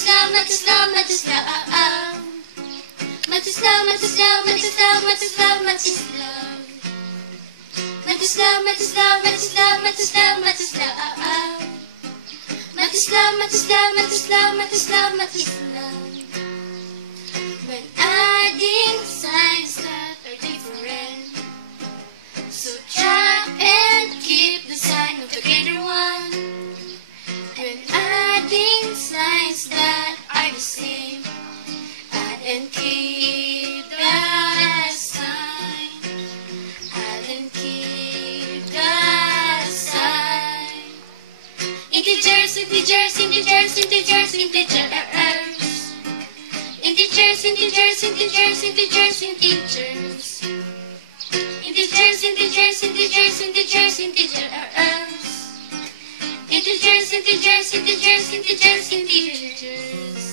Matuslaw, matuslaw, matuslaw. Matuslaw, matuslaw, matuslaw, matuslaw, matuslaw. Matuslaw, matuslaw, matuslaw, matuslaw, matuslaw. Matuslaw, matuslaw, matuslaw, matuslaw, matuslaw. When adding signs that are different, so try and keep the sign of the greater one. When adding signs that are the same, add and keep the sign. Add and keep the sign. Integers, integers, integers, integers, integers. Integers, integers, integers, integers, integers. Integers, integers, integers, integers, integers. Integers, integers, integers, integers, integers.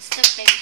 Stop there.